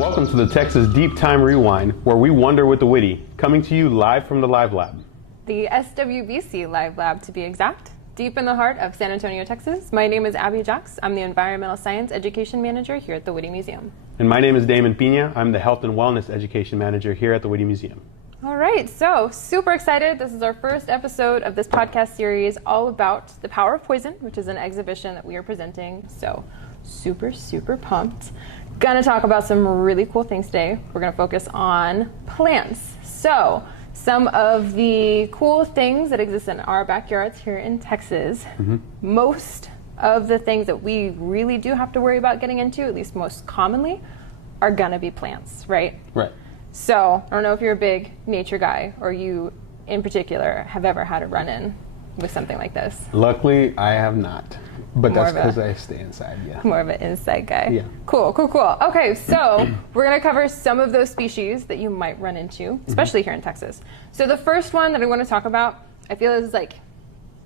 Welcome to the Texas Deep Time Rewind, where we wonder with the witty, coming to you live from the Live Lab. The SWBC Live Lab, to be exact, deep in the heart of San Antonio, Texas. My name is Abigail. I'm the Environmental Science Education Manager here at the Witte Museum. And my name is Daemon Piña. I'm the Health and Wellness Education Manager here at the Witte Museum. All right, so super excited. This is our first episode of this podcast series all about The Power of Poison, which is an exhibition that we are presenting. So super, super pumped. Gonna talk about some really cool things today. We're gonna focus on plants. So some of the cool things that exist in our backyards here in Texas, most of the things that we really do have to worry about getting into, at least most commonly, are gonna be plants, right? Right. So I don't know if you're a big nature guy or you in particular have ever had a run-in with something like this. Luckily, I have not. But More that's of a- because I stay inside, yeah. More of an inside guy. Yeah. Cool. Okay, so we're going to cover some of those species that you might run into, especially here in Texas. So the first one that I want to talk about, I feel is like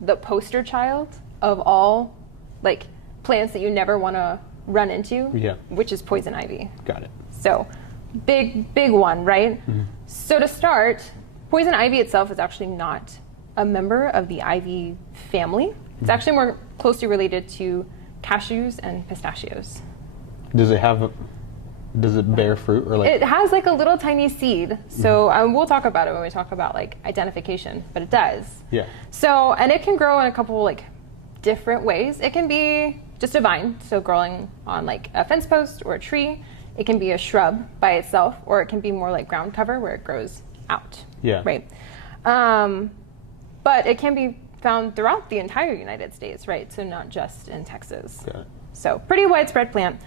the poster child of all like plants that you never want to run into, which is poison ivy. Got it. So big one, right? So to start, poison ivy itself is actually not a member of the ivy family. It's actually more closely related to cashews and pistachios. Does it bear fruit or like? It has like a little tiny seed. So we'll talk about it when we talk about like identification, but it does. Yeah. So, and it can grow in a couple like different ways. It can be just a vine, so growing on like a fence post or a tree. It can be a shrub by itself, or it can be more like ground cover where it grows out. Yeah. Right. But it can be found throughout the entire United States, right? So not just in Texas. Got it. So pretty widespread plant.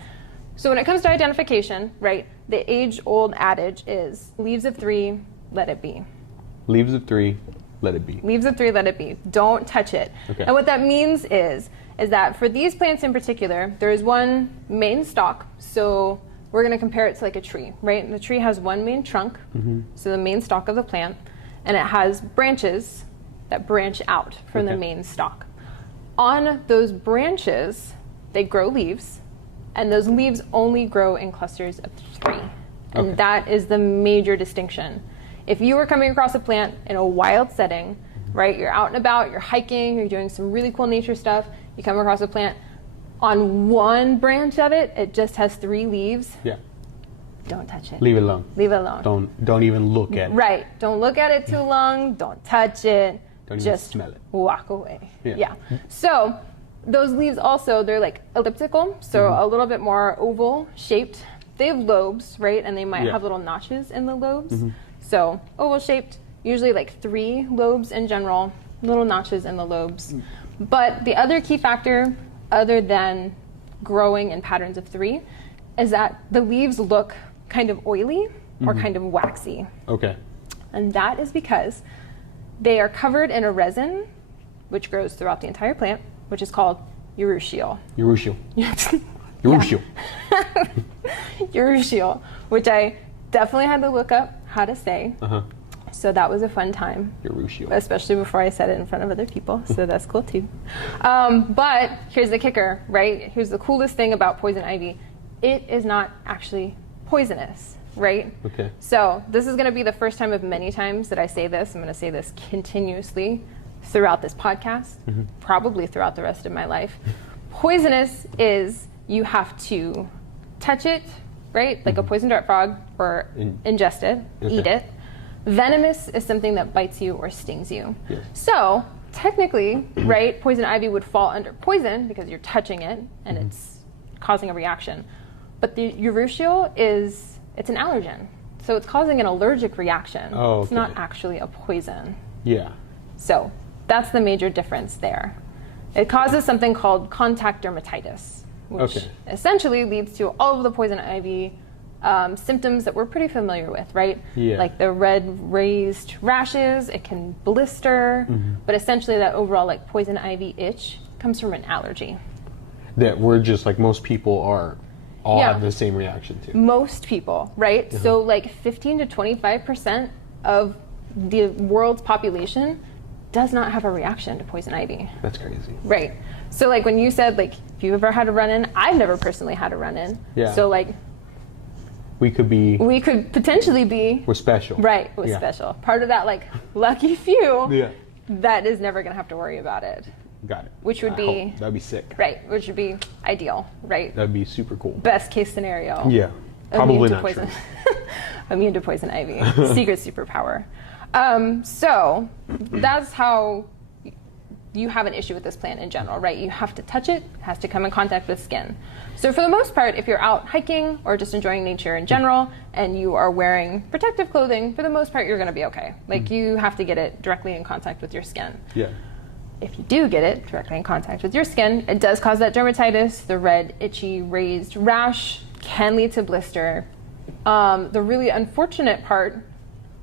So when it comes to identification, right, the age-old adage is leaves of 3, let it be. Leaves of 3, let it be. Leaves of 3, let it be. Don't touch it. Okay. And what that means is that for these plants in particular, there is one main stalk. So we're going to compare it to like a tree, right? And the tree has one main trunk, so the main stalk of the plant, and it has branches that branch out from the main stalk. On those branches, they grow leaves, and those leaves only grow in clusters of 3. And that is the major distinction. If you were coming across a plant in a wild setting, right, you're out and about, you're hiking, you're doing some really cool nature stuff, you come across a plant, on one branch of it, it just has 3 leaves. Yeah. Don't touch it. Leave it alone. Leave it alone. Don't even look at it. Right. Don't look at it too long. Don't touch it. Don't just even smell it. Walk away. Yeah. So those leaves also, they're like elliptical, so a little bit more oval shaped. They have lobes, right? And they might have little notches in the lobes. So oval shaped, usually like 3 lobes in general, little notches in the lobes. But the other key factor, other than growing in patterns of 3, is that the leaves look kind of oily or kind of waxy. Okay. And that is because they are covered in a resin, which grows throughout the entire plant, which is called Urushiol. Urushiol. Urushiol. Urushiol, which I definitely had to look up how to say. So that was a fun time. Urushiol. Especially before I said it in front of other people, so that's cool too. But here's the kicker, right? Here's the coolest thing about poison ivy. It is not actually poisonous, right? Okay. So this is going to be the first time of many times that I say this. I'm going to say this continuously throughout this podcast, probably throughout the rest of my life. Poisonous is you have to touch it, right? Like a poison dart frog, or ingest it, eat it. Venomous is something that bites you or stings you. Yes. So technically, right, poison ivy would fall under poison because you're touching it and it's causing a reaction. But the urushiol it's an allergen. So it's causing an allergic reaction. Oh, okay. It's not actually a poison. Yeah. So that's the major difference there. It causes something called contact dermatitis, which essentially leads to all of the poison ivy symptoms that we're pretty familiar with, right? Yeah. Like the red raised rashes, it can blister, but essentially that overall like poison ivy itch comes from an allergy. That we're just like most people are all have the same reaction to. Most people, right? So like 15 to 25% of the world's population does not have a reaction to poison ivy. That's crazy. Right. So like when you said like if you've ever had a run-in, I've never personally had a run-in. Yeah. So like we could potentially be. We're special. Right, we're special. Part of that like lucky few that is never going to have to worry about it. Got it. Which would be... That'd be sick. Right, which would be ideal, right? That'd be super cool. Best case scenario. Yeah, probably not poison. true. Immune to poison ivy. Secret superpower. So that's how you have an issue with this plant in general, right? You have to touch it, it has to come in contact with skin. So for the most part, if you're out hiking or just enjoying nature in general and you are wearing protective clothing, for the most part, you're going to be okay. Like you have to get it directly in contact with your skin. Yeah. If you do get it directly in contact with your skin, it does cause that dermatitis, the red, itchy, raised rash, can lead to blister. The really unfortunate part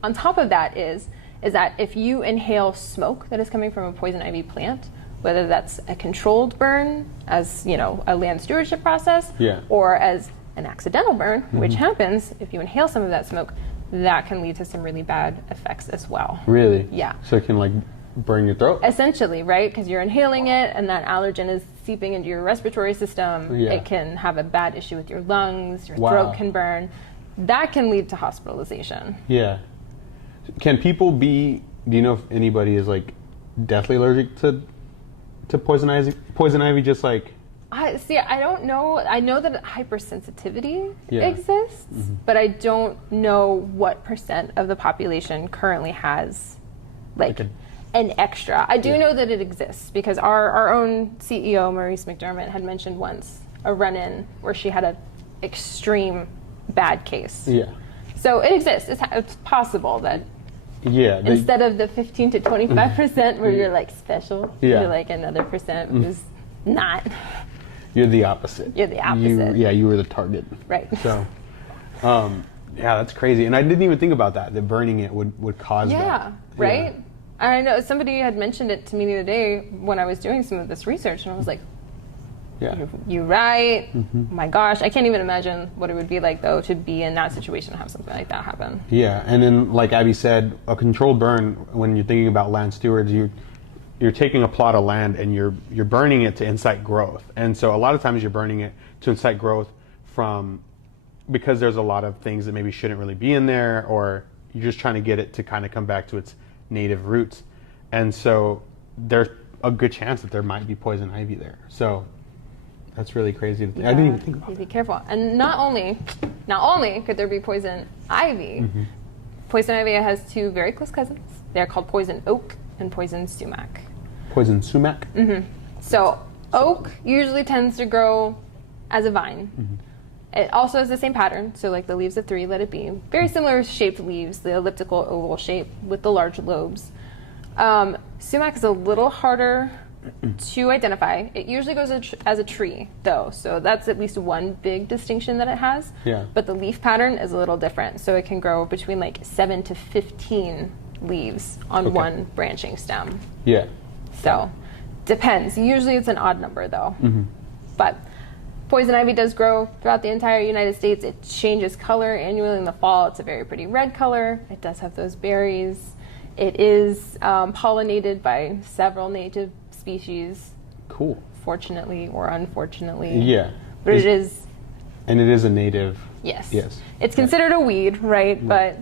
on top of that is that if you inhale smoke that is coming from a poison ivy plant, whether that's a controlled burn as, you know, a land stewardship process, or as an accidental burn, which happens if you inhale some of that smoke, that can lead to some really bad effects as well. Really? Yeah. So it can like burn your throat? Essentially, right? Because you're inhaling it and that allergen is seeping into your respiratory system. Yeah. It can have a bad issue with your lungs, your throat can burn. That can lead to hospitalization. Yeah. Can people be, do you know if anybody is like deathly allergic to poison ivy just like? I don't know. I know that hypersensitivity exists, but I don't know what percent of the population currently has like an extra. I do know that it exists because our own CEO, Maurice McDermott, had mentioned once a run-in where she had an extreme bad case. Yeah. So it exists. It's possible that instead of the 15 to 25% where you're like special, you're like another percent who's not. You're the opposite. You're the opposite. You were the target. Right. So, yeah, that's crazy. And I didn't even think about that burning it would cause that. Yeah, right? I know somebody had mentioned it to me the other day when I was doing some of this research, and I was like, you're right. Oh my gosh, I can't even imagine what it would be like though to be in that situation and have something like that happen. Yeah, and then like Abby said, a controlled burn, when you're thinking about land stewards, you're taking a plot of land and you're burning it to incite growth. And so a lot of times you're burning it to incite growth because there's a lot of things that maybe shouldn't really be in there, or you're just trying to get it to kind of come back to its native roots. And so there's a good chance that there might be poison ivy there. So that's really crazy. I didn't even think about that. Be careful. And not only could there be poison ivy, poison ivy has two very close cousins. They're called poison oak and poison sumac. Poison sumac? So oak usually tends to grow as a vine. It also has the same pattern, so like the leaves of 3, let it be. Very similar shaped leaves, the elliptical oval shape with the large lobes. Sumac is a little harder to identify. It usually goes as a tree, though, so that's at least one big distinction that it has. Yeah. But the leaf pattern is a little different, so it can grow between like 7 to 15 leaves on one branching stem. Yeah. So, depends. Usually it's an odd number, though. But poison ivy does grow throughout the entire United States. It changes color annually in the fall. It's a very pretty red color. It does have those berries. It is pollinated by several native species. Cool. Fortunately or unfortunately. Yeah. But it is. And it is a native. Yes. Yes. It's considered a weed, right? But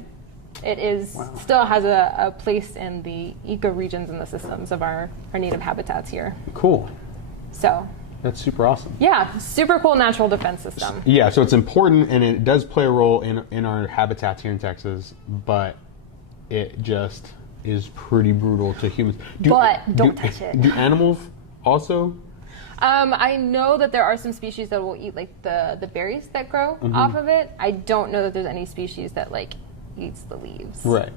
it is still has a place in the ecoregions and the systems of our native habitats here. Cool. So. That's super awesome. Yeah, super cool natural defense system. Yeah, so it's important and it does play a role in our habitats here in Texas, but it just is pretty brutal to humans. Don't touch it. Do animals also? I know that there are some species that will eat like the berries that grow off of it. I don't know that there's any species that like eats the leaves. Right.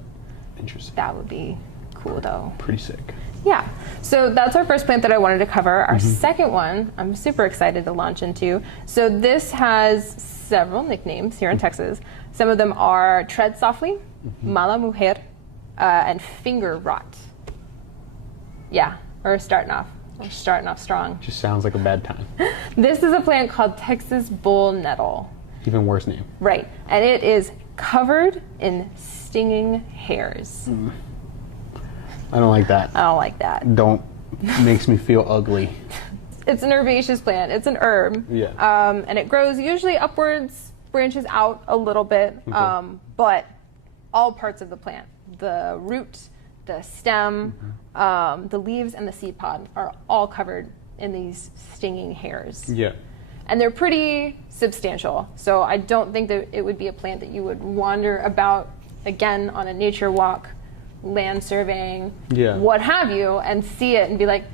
Interesting. That would be cool though. Pretty sick. Yeah, so that's our first plant that I wanted to cover. Our second one, I'm super excited to launch into. So this has several nicknames here in Texas. Some of them are tread softly, mala mujer, and finger rot. Yeah, we're starting off strong. Just sounds like a bad time. This is a plant called Texas bull nettle. Even worse name. Right, and it is covered in stinging hairs. I don't like that. I don't like that. Makes me feel ugly. It's an herbaceous plant. It's an herb. Yeah. And it grows usually upwards branches out a little bit, but all parts of the plant, the root, the stem, the leaves, and the seed pod are all covered in these stinging hairs. Yeah. And they're pretty substantial. So I don't think that it would be a plant that you would wander about, again, on a nature walk, land surveying, what have you, and see it and be like,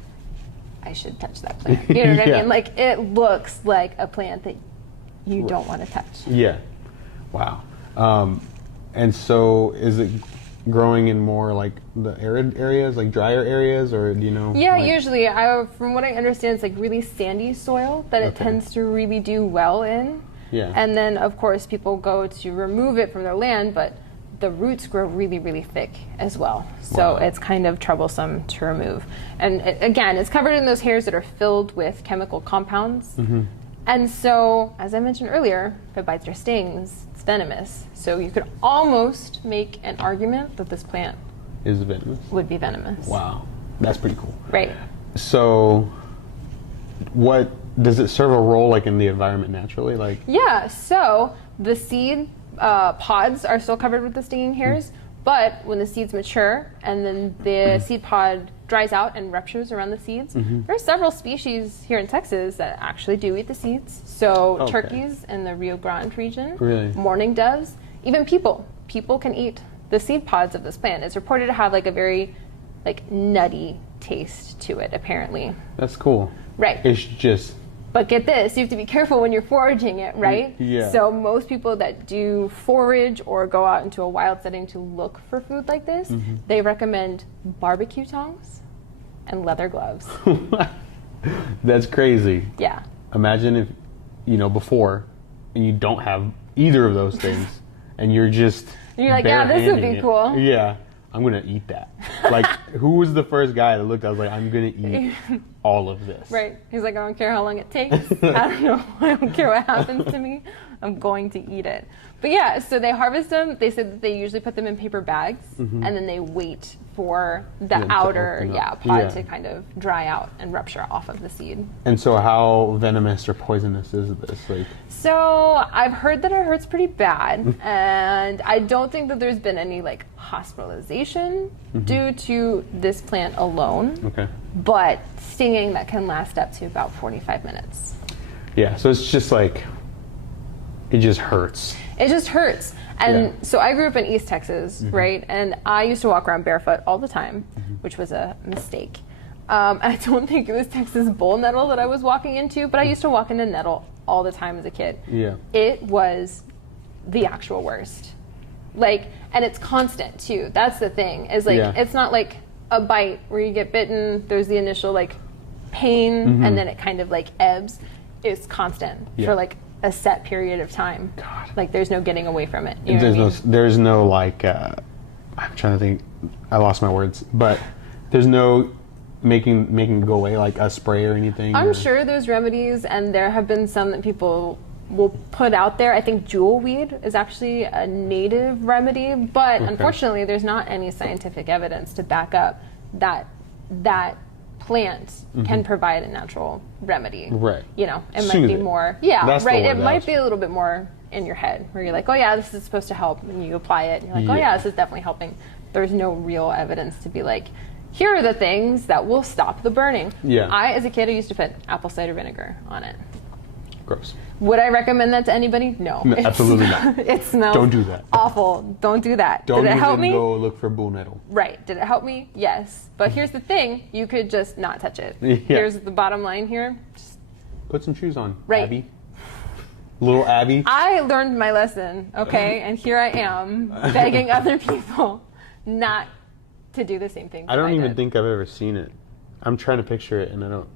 I should touch that plant. You know what I mean? Like, it looks like a plant that you don't want to touch. Yeah. Wow. And so is it growing in more like the arid areas, like drier areas, or do you know? Yeah, like... usually. From what I understand, it's like really sandy soil that it tends to really do well in. Yeah. And then, of course, people go to remove it from their land, but the roots grow really, really thick as well. So it's kind of troublesome to remove. And again, it's covered in those hairs that are filled with chemical compounds. And so, as I mentioned earlier, if it bites or stings, it's venomous. So you could almost make an argument that this plant is venomous. Would be venomous. Wow, that's pretty cool. Right. So, what does it serve a role like in the environment naturally? Like yeah. So the seed pods are still covered with the stinging hairs, but when the seeds mature and then the seed pod dries out and ruptures around the seeds, there are several species here in Texas that actually do eat the seeds. So turkeys in the Rio Grande region, mourning doves, even people can eat the seed pods of this plant. It's reported to have like a very nutty taste to it, apparently. That's cool. Right. It's just... But get this, you have to be careful when you're foraging it, right? Yeah. So most people that do forage or go out into a wild setting to look for food like this, they recommend barbecue tongs and leather gloves. That's crazy. Yeah. Imagine if, before, and you don't have either of those things, and you're just and you're like, yeah, this would be cool. Yeah. I'm going to eat that. Like, who was the first guy that looked, I was like, I'm going to eat all of this. Right. He's like, I don't care how long it takes. I don't know. I don't care what happens to me. I'm going to eat it. But yeah, so they harvest them. They said that they usually put them in paper bags, and then they wait for the outer pod to kind of dry out and rupture off of the seed. And so how venomous or poisonous is this? So I've heard that it hurts pretty bad, and I don't think that there's been any hospitalization due to this plant alone. Okay. But stinging that can last up to about 45 minutes. Yeah, so it's just it just hurts. It just hurts. And so I grew up in East Texas, right? And I used to walk around barefoot all the time, which was a mistake. I don't think it was Texas bull nettle that I was walking into, but I used to walk into nettle all the time as a kid. Yeah. It was the actual worst. And it's constant too. That's the thing. It's not like a bite where you get bitten, there's the initial pain, and then it kind of ebbs. It's constant for a set period of time. God. There's no getting away from it. You know there's no I'm trying to think, I lost my words, but there's no making it go away, like a spray or anything? I'm sure there's remedies, and there have been some that people will put out there. I think jewelweed is actually a native remedy, but unfortunately there's not any scientific evidence to back up that plant can provide a natural remedy. Right. It might be more, it might be a little bit more in your head where you're like, oh yeah, this is supposed to help, and you apply it and you're like, oh yeah, this is definitely helping. There's no real evidence to be like, here are the things that will stop the burning. Yeah. As a kid, I used to put apple cider vinegar on it. Gross. Would I recommend that to anybody? No. Absolutely not. It smells Don't do that. Awful. Don't do that. Don't Did it help me? Go look for bull nettle. Right. Did it help me? Yes. But here's the thing. You could just not touch it. Yeah. Here's the bottom line here. Just put some shoes on, Abby. Little Abby. I learned my lesson, okay? And here I am begging other people not to do the same thing. I don't even think I've ever seen it. I'm trying to picture it, and I don't.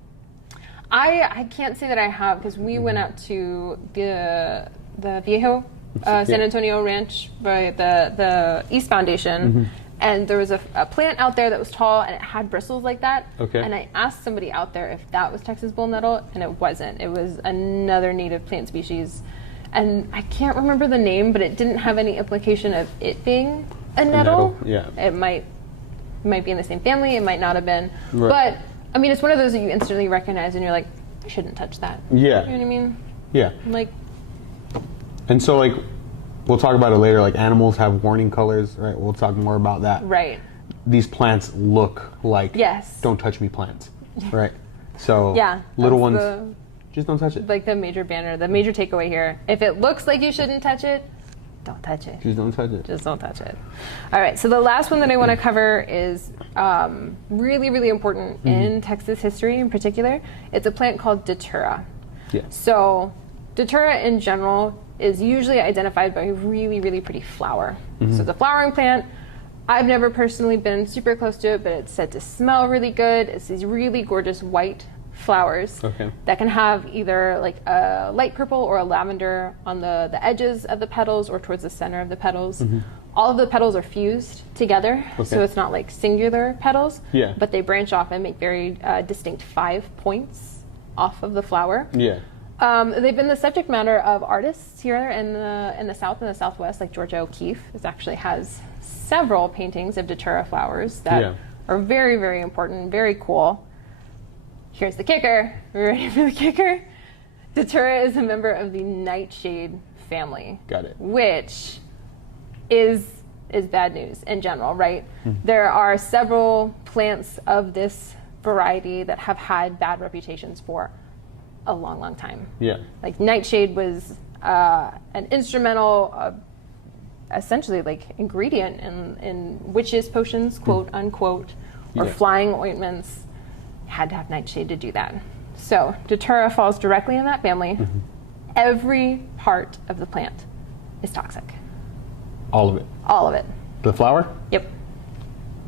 I can't say that I have, because we went out to the Viejo San Antonio Ranch by the East Foundation, and there was a plant out there that was tall and it had bristles like that. Okay. And I asked somebody out there if that was Texas bull nettle, and it wasn't. It was another native plant species, and I can't remember the name, but it didn't have any implication of it being a nettle. Yeah. It might be in the same family. It might not have been, but. I mean, it's one of those that you instantly recognize, and you're like, I shouldn't touch that. Yeah. You know what I mean? Yeah. And so, like, we'll talk about it later. Like, animals have warning colors, right? We'll talk more about that. Right. These plants look like don't touch me plants, right? So little ones, just don't touch it. Like the major banner, the major takeaway here. If it looks like you shouldn't touch it, don't touch it. Just don't touch it. Just don't touch it. All right, so the last one that I want to cover is really, really important in Texas history in particular. It's a plant called Datura. Yeah. So Datura in general is usually identified by a really, really pretty flower. So the flowering plant, I've never personally been super close to it, but it's said to smell really good. It's these really gorgeous white flowers that can have either like a light purple or a lavender on the edges of the petals or towards the center of the petals. All of the petals are fused together, so it's not like singular petals, but they branch off and make very distinct 5 points off of the flower. They've been the subject matter of artists here in the South and the Southwest, like Georgia O'Keeffe actually has several paintings of Datura flowers that are very, very important, very cool. Here's the kicker. We're ready for the kicker. Datura is a member of the nightshade family. Got it. Which is bad news in general, right? There are several plants of this variety that have had bad reputations for a long, long time. Like nightshade was an instrumental, essentially like ingredient in witches' potions, quote unquote, or flying ointments. Had to have nightshade to do that. So Datura falls directly in that family. Every part of the plant is toxic. All of it. All of it. The flower? Yep.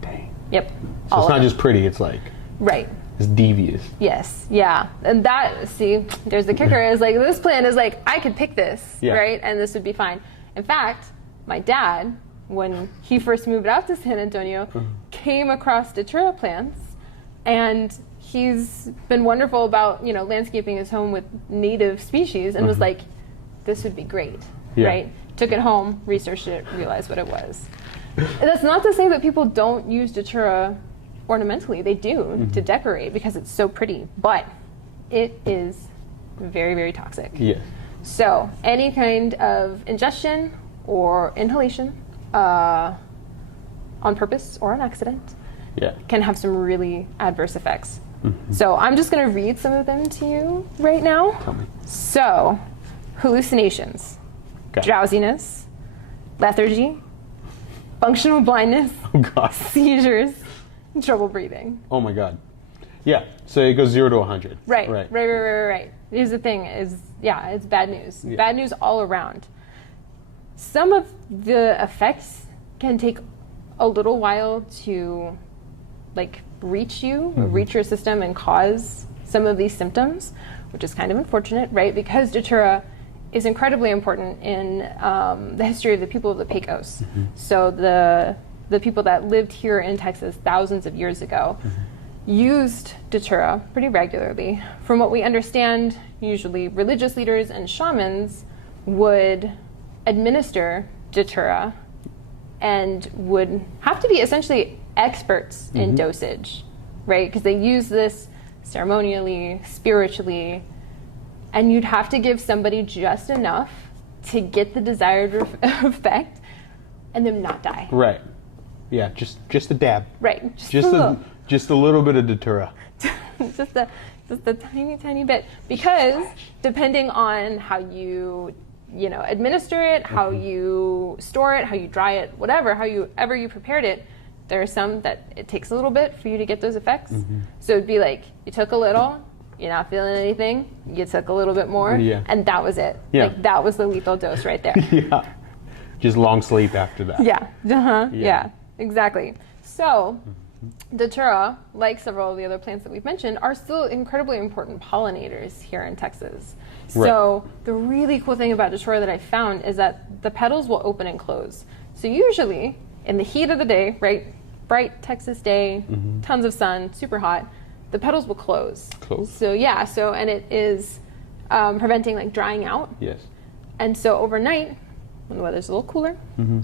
Dang. Yep. So it's not just pretty, it's like it's devious. Yes, yeah. And that, see, there's the kicker, is like this plant is like, I could pick this, right? And this would be fine. In fact, my dad, when he first moved out to San Antonio, came across Datura plants, and he's been wonderful about, landscaping his home with native species, and was like, this would be great, right? Took it home, researched it, realized what it was. And that's not to say that people don't use Datura ornamentally. They do, to decorate, because it's so pretty, but it is very, very toxic. So any kind of ingestion or inhalation on purpose or on accident can have some really adverse effects. So I'm just going to read some of them to you right now. Tell me. So, hallucinations, drowsiness, lethargy, functional blindness, seizures, and trouble breathing. Oh my God. Yeah, so it goes 0 to 100. Right. Here's the thing is, it's bad news. Bad news all around. Some of the effects can take a little while to reach your system and cause some of these symptoms, which is kind of unfortunate, right? Because Datura is incredibly important in the history of the people of the Pecos. So the people that lived here in Texas thousands of years ago used Datura pretty regularly. From what we understand, usually religious leaders and shamans would administer Datura and would have to be essentially experts in dosage, right? Because they use this ceremonially, spiritually, and you'd have to give somebody just enough to get the desired effect and them not die. Right. Yeah, just a dab. Right. Just a little bit of Datura. just a tiny bit, because depending on how you administer it, how you store it, how you dry it, whatever, however you prepared it, there are some that it takes a little bit for you to get those effects. So it'd be like, you took a little, you're not feeling anything, you took a little bit more, and that was it. Like, that was the lethal dose right there. Just long sleep after that. Yeah, exactly. So Datura, like several of the other plants that we've mentioned, are still incredibly important pollinators here in Texas. So the really cool thing about Datura that I found is that the petals will open and close. So usually in the heat of the day, right, bright Texas day, tons of sun, super hot, the petals will close. So and it is preventing drying out. And so overnight, when the weather's a little cooler,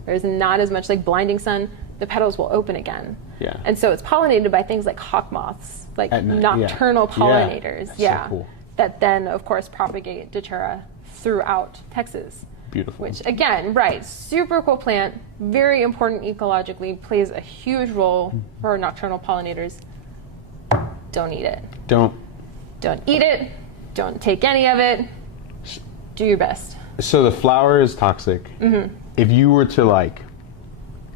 there's not as much blinding sun, the petals will open again. And so it's pollinated by things like hawk moths, nocturnal pollinators. So cool. That then, of course, propagate Datura throughout Texas. Beautiful. Which, again, right, super cool plant, very important ecologically, plays a huge role for nocturnal pollinators. Don't eat it. Don't eat it. Don't take any of it. Do your best. So the flower is toxic. If you were to like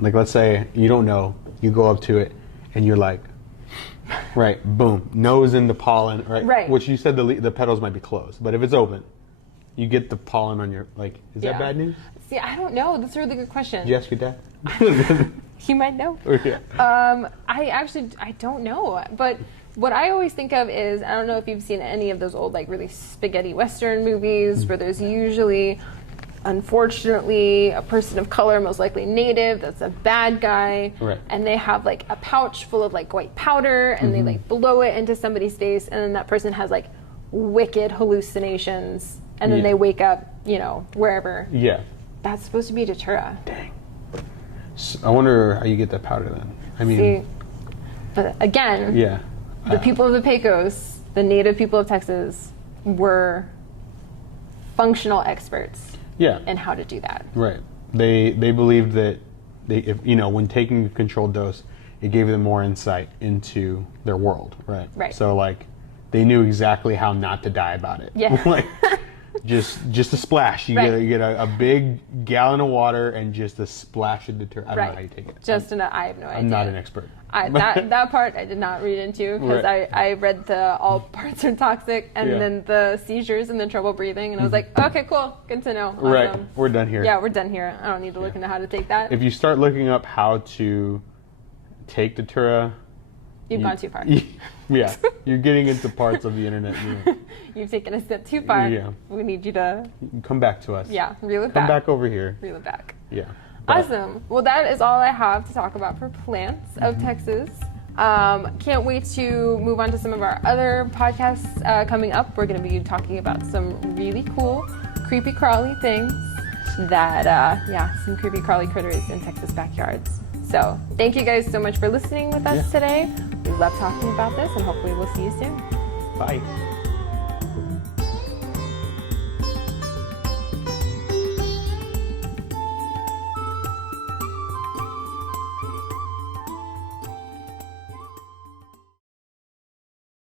let's say you don't know, you go up to it and you're like, right, boom, nose in the pollen, right? Right. Which you said the petals might be closed, but if it's open, you get the pollen on your, like, is that bad news? See, I don't know. That's a really good question. Did you ask your dad? He might know. Yeah. I don't know. But what I always think of is, I don't know if you've seen any of those old, like, really spaghetti Western movies where there's usually, unfortunately, a person of color, most likely native, that's a bad guy. Right. And they have, like, a pouch full of, like, white powder, and they, like, blow it into somebody's face, and then that person has, like, wicked hallucinations, and then they wake up, you know, wherever. Yeah. That's supposed to be Datura. Dang. So I wonder how you get that powder then. I mean, See, but again, yeah. the people of the Pecos, the native people of Texas, were functional experts Yeah. in how to do that. Right. They believed that if when taking a controlled dose, it gave them more insight into their world. Right. Right. So like, they knew exactly how not to die about it. Yeah. Like, just a splash. You get a big gallon of water and just a splash of Datura. I don't know how you take it. I have no idea. I'm not an expert. That part I did not read into because I read the all parts are toxic and then the seizures and the trouble breathing, and I was like, okay, cool, good to know. Awesome. Right. We're done here. Yeah, we're done here. I don't need to look into how to take that. If you start looking up how to take Datura, You've gone too far. Yeah, you're getting into parts of the internet. You've taken a step too far. Yeah. We need you to come back to us. reel it back. Come back over here. Reel it back. Yeah. Awesome. Well, that is all I have to talk about for plants of Texas. Can't wait to move on to some of our other podcasts coming up. We're going to be talking about some really cool, creepy crawly things that, some creepy crawly critters in Texas backyards. So thank you guys so much for listening with us today. We love talking about this, and hopefully we'll see you soon. Bye.